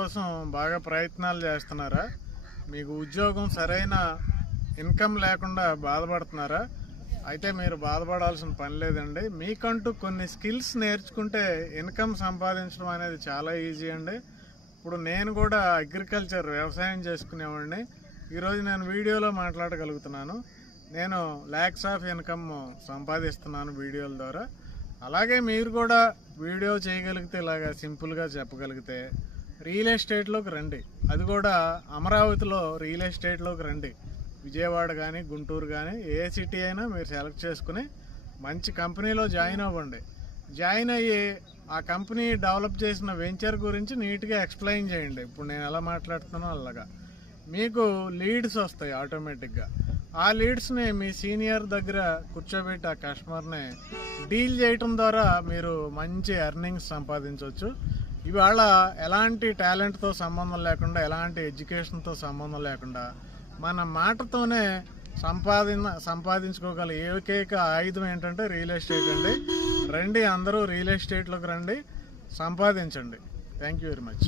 కోసం బాగా ప్రయత్నాలు చేస్తున్నారా? మీకు ఉద్యోగం సరైన ఇన్కమ్ లేకుండా బాధపడుతున్నారా? అయితే మీరు బాధపడాల్సిన పని లేదండి. మీకంటూ కొన్ని స్కిల్స్ నేర్చుకుంటే ఇన్కమ్ సంపాదించడం అనేది చాలా ఈజీ అండి. ఇప్పుడు నేను కూడా అగ్రికల్చర్ వ్యవసాయం చేసుకునేవాడిని. ఈరోజు నేను వీడియోలో మాట్లాడగలుగుతున్నాను. నేను ల్యాక్స్ ఆఫ్ ఇన్కమ్ సంపాదిస్తున్నాను వీడియోల ద్వారా. అలాగే మీరు కూడా వీడియో చేయగలిగితే, ఇలాగా సింపుల్గా చెప్పగలిగితే రియల్ ఎస్టేట్లోకి రండి. అది కూడా అమరావతిలో రియల్ ఎస్టేట్లోకి రండి. విజయవాడ కానీ గుంటూరు కానీ ఏ సిటీ అయినా మీరు సెలెక్ట్ చేసుకుని మంచి కంపెనీలో జాయిన్ అవ్వండి. జాయిన్ అయ్యి ఆ కంపెనీ డెవలప్ చేసిన వెంచర్ గురించి నీట్గా ఎక్స్ప్లెయిన్ చేయండి. ఇప్పుడు నేను ఎలా మాట్లాడుతున్నానో అలాగా మీకు లీడ్స్ వస్తాయి ఆటోమేటిక్గా. ఆ లీడ్స్ని మీ సీనియర్ దగ్గర కూర్చోబెట్టి ఆ కస్టమర్ని డీల్ చేయటం ద్వారా మీరు మంచి ఎర్నింగ్స్ సంపాదించవచ్చు. ఇవాళ ఎలాంటి టాలెంట్తో సంబంధం లేకుండా, ఎలాంటి ఎడ్యుకేషన్తో సంబంధం లేకుండా మన మాటతోనే సంపాదించుకోగల ఏకైక ఆయుధం ఏంటంటే రియల్ ఎస్టేట్ అండి. రండి, అందరూ రియల్ ఎస్టేట్లోకి రండి, సంపాదించండి. Thank you very much.